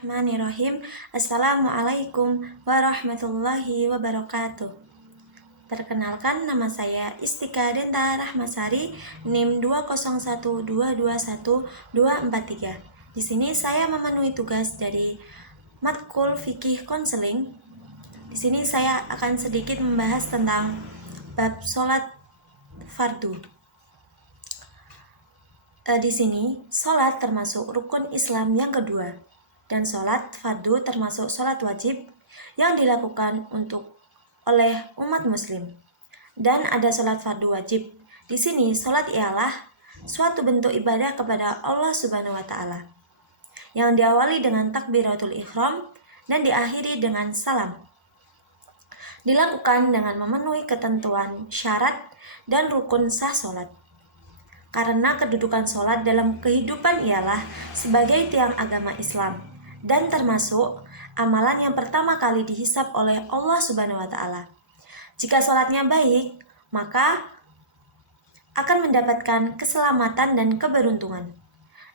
Bismillahirrahmanirrahim. Assalamualaikum warahmatullahi wabarakatuh. Perkenalkan, nama saya Istika Denta Rahmasari, NIM 201221243. Di sini saya memenuhi tugas dari Matkul Fikih Konseling. Di sini saya akan sedikit membahas tentang bab sholat fardu. Di sini, sholat termasuk rukun Islam yang kedua, dan sholat fardu termasuk sholat wajib yang dilakukan oleh umat muslim. Dan ada sholat fardu wajib. Di sini, sholat ialah suatu bentuk ibadah kepada Allah Subhanahu wa Ta'ala, yang diawali dengan takbiratul ihram dan diakhiri dengan salam. Dilakukan dengan memenuhi ketentuan syarat dan rukun sah sholat. Karena kedudukan sholat dalam kehidupan ialah sebagai tiang agama Islam dan termasuk amalan yang pertama kali dihisab oleh Allah Subhanahu wa Ta'ala. Jika sholatnya baik, maka akan mendapatkan keselamatan dan keberuntungan.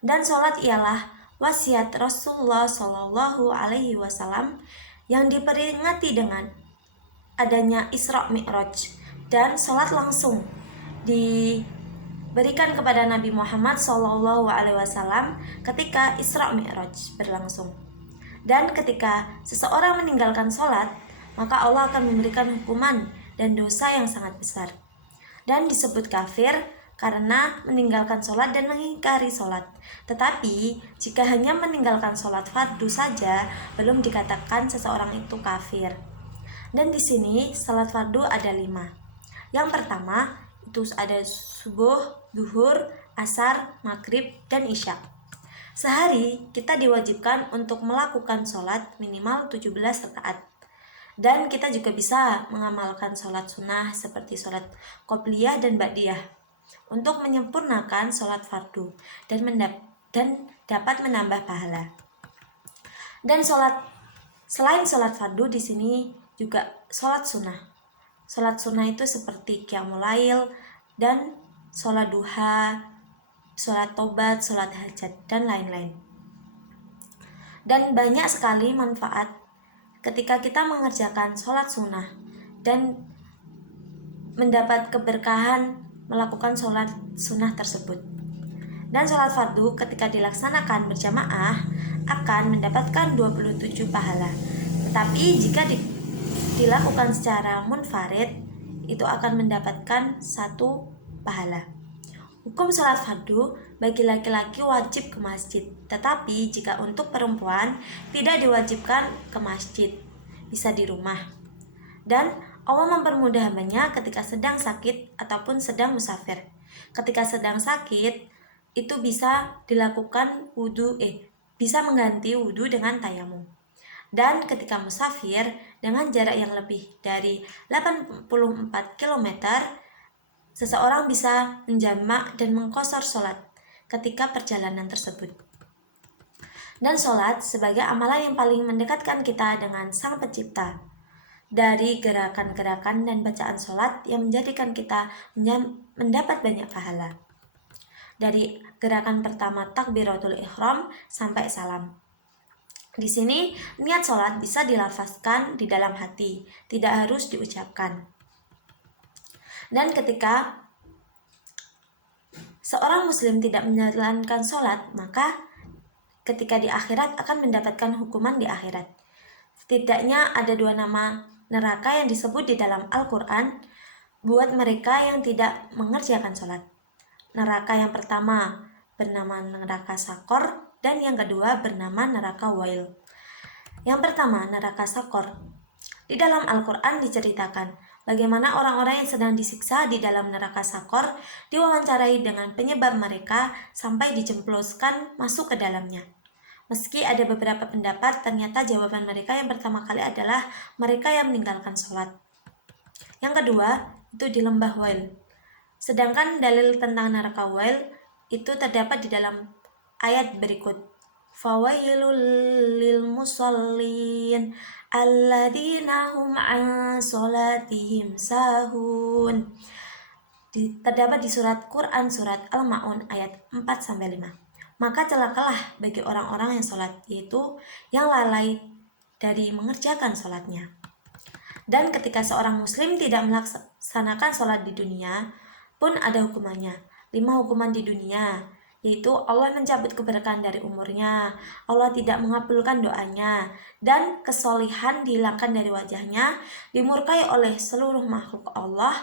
Dan sholat ialah wasiat Rasulullah Shallallahu Alaihi Wasallam yang diperingati dengan adanya Isra Mi'raj, dan sholat langsung diberikan kepada Nabi Muhammad Shallallahu Alaihi Wasallam ketika Isra Mi'raj berlangsung. Dan ketika seseorang meninggalkan sholat, maka Allah akan memberikan hukuman dan dosa yang sangat besar, dan disebut kafir karena meninggalkan sholat dan mengingkari sholat. Tetapi jika hanya meninggalkan sholat fardu saja, belum dikatakan seseorang itu kafir. Dan di sini salat fardu ada 5. Yang pertama itu ada subuh, zuhur, asar, maghrib, dan isya. Sehari kita diwajibkan untuk melakukan sholat minimal 17 rakaat. Dan kita juga bisa mengamalkan sholat sunnah seperti sholat qobliyah dan ba'diyah untuk menyempurnakan sholat fardu dan dapat menambah pahala. Dan selain sholat fardu, di sini juga sholat sunnah. Sholat sunnah itu seperti qiyamul lail dan sholat duha, sholat tobat, sholat hajat, dan lain-lain. Dan banyak sekali manfaat ketika kita mengerjakan sholat sunnah dan mendapat keberkahan melakukan sholat sunnah tersebut. Dan sholat fardu ketika dilaksanakan berjamaah akan mendapatkan 27 pahala. Tetapi jika dilakukan secara munfarid, itu akan mendapatkan 1 pahala. Hukum sholat fardu bagi laki-laki wajib ke masjid, tetapi jika untuk perempuan tidak diwajibkan ke masjid, bisa di rumah. Dan Allah mempermudah hambanya ketika sedang sakit ataupun sedang musafir. Ketika sedang sakit, itu bisa dilakukan bisa mengganti wudu dengan tayamum. Dan ketika musafir dengan jarak yang lebih dari 84 km, seseorang bisa menjamak dan mengqashar sholat ketika perjalanan tersebut. Dan sholat sebagai amalan yang paling mendekatkan kita dengan Sang Pencipta. Dari gerakan-gerakan dan bacaan sholat yang menjadikan kita mendapat banyak pahala. Dari gerakan pertama takbiratul ihram sampai salam. Di sini niat sholat bisa dilafazkan di dalam hati, tidak harus diucapkan. Dan ketika seorang muslim tidak menjalankan sholat, maka ketika di akhirat akan mendapatkan hukuman di akhirat. Setidaknya ada 2 nama neraka yang disebut di dalam Al-Quran buat mereka yang tidak mengerjakan sholat. Neraka yang pertama bernama neraka Sakor, dan yang kedua bernama neraka Wail. Yang pertama, neraka Sakor. Di dalam Al-Quran diceritakan bagaimana orang-orang yang sedang disiksa di dalam neraka Sakor diwawancarai dengan penyebab mereka sampai dijemploskan masuk ke dalamnya. Meski ada beberapa pendapat, ternyata jawaban mereka yang pertama kali adalah mereka yang meninggalkan sholat. Yang kedua, itu di lembah Wail. Sedangkan dalil tentang neraka Wail itu terdapat di dalam ayat berikut. Fawailul lil musallin alladzina hum an sholatihim sahun. Terdapat di surat Quran surat Al-Ma'un ayat 4-5. maka celakalah bagi orang-orang yang sholat, yaitu yang lalai dari mengerjakan sholatnya. Dan ketika seorang muslim tidak melaksanakan sholat di dunia pun ada hukumannya. 5 hukuman di dunia, yaitu Allah mencabut keberkahan dari umurnya, Allah tidak mengabulkan doanya, dan kesolihan dihilangkan dari wajahnya, dimurkai oleh seluruh makhluk Allah,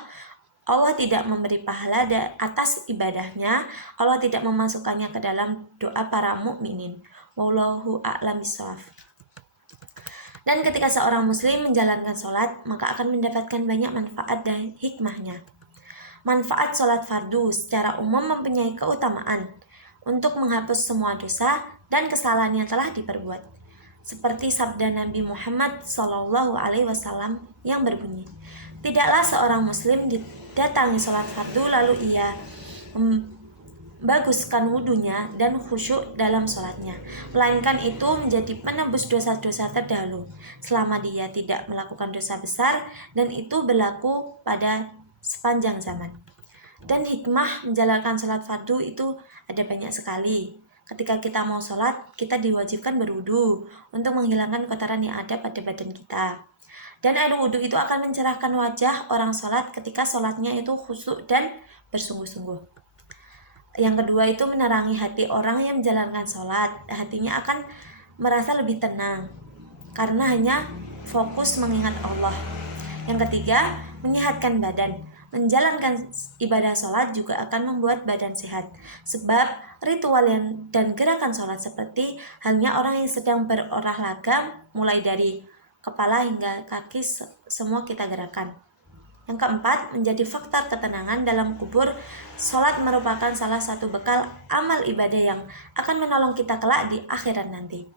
Allah tidak memberi pahala atas ibadahnya, Allah tidak memasukkannya ke dalam doa para mukminin. Wallahu a'lam bishawab. Dan ketika seorang muslim menjalankan sholat, maka akan mendapatkan banyak manfaat dan hikmahnya. Manfaat sholat fardu secara umum mempunyai keutamaan untuk menghapus semua dosa dan kesalahan yang telah diperbuat. Seperti sabda Nabi Muhammad SAW yang berbunyi, tidaklah seorang muslim didatangi sholat fardu lalu ia membaguskan wudunya dan khusyuk dalam sholatnya, melainkan itu menjadi penebus dosa-dosa terdahulu selama dia tidak melakukan dosa besar, dan itu berlaku pada sepanjang zaman. Dan hikmah menjalankan sholat fardu itu ada banyak sekali. Ketika kita mau sholat, kita diwajibkan berwudu untuk menghilangkan kotoran yang ada pada badan kita. Dan air wudu itu akan mencerahkan wajah orang sholat ketika sholatnya itu khusyuk dan bersungguh-sungguh. Yang kedua itu menerangi hati orang yang menjalankan sholat. Hatinya akan merasa lebih tenang karena hanya fokus mengingat Allah. Yang ketiga, menyehatkan badan. Menjalankan ibadah sholat juga akan membuat badan sehat, sebab ritual dan gerakan sholat seperti halnya orang yang sedang berolahraga, mulai dari kepala hingga kaki semua kita gerakan. Yang keempat, menjadi faktor ketenangan dalam kubur. Sholat merupakan salah satu bekal amal ibadah yang akan menolong kita kelak di akhirat nanti.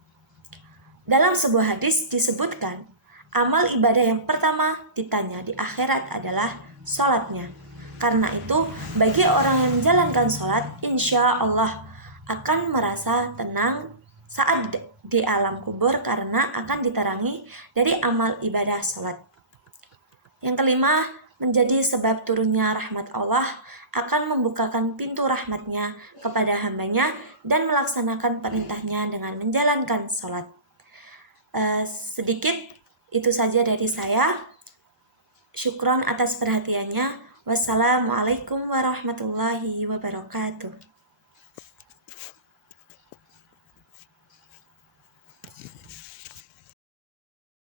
Dalam sebuah hadis disebutkan, amal ibadah yang pertama ditanya di akhirat adalah sholatnya. Karena itu, bagi orang yang menjalankan sholat, insya Allah akan merasa tenang saat di alam kubur karena akan diterangi dari amal ibadah sholat. Yang kelima, menjadi sebab turunnya rahmat Allah, akan membukakan pintu rahmatnya kepada hambanya dan melaksanakan perintahnya dengan menjalankan sholat. Sedikit itu saja dari saya. Syukron atas perhatiannya. Wassalamualaikum warahmatullahi wabarakatuh.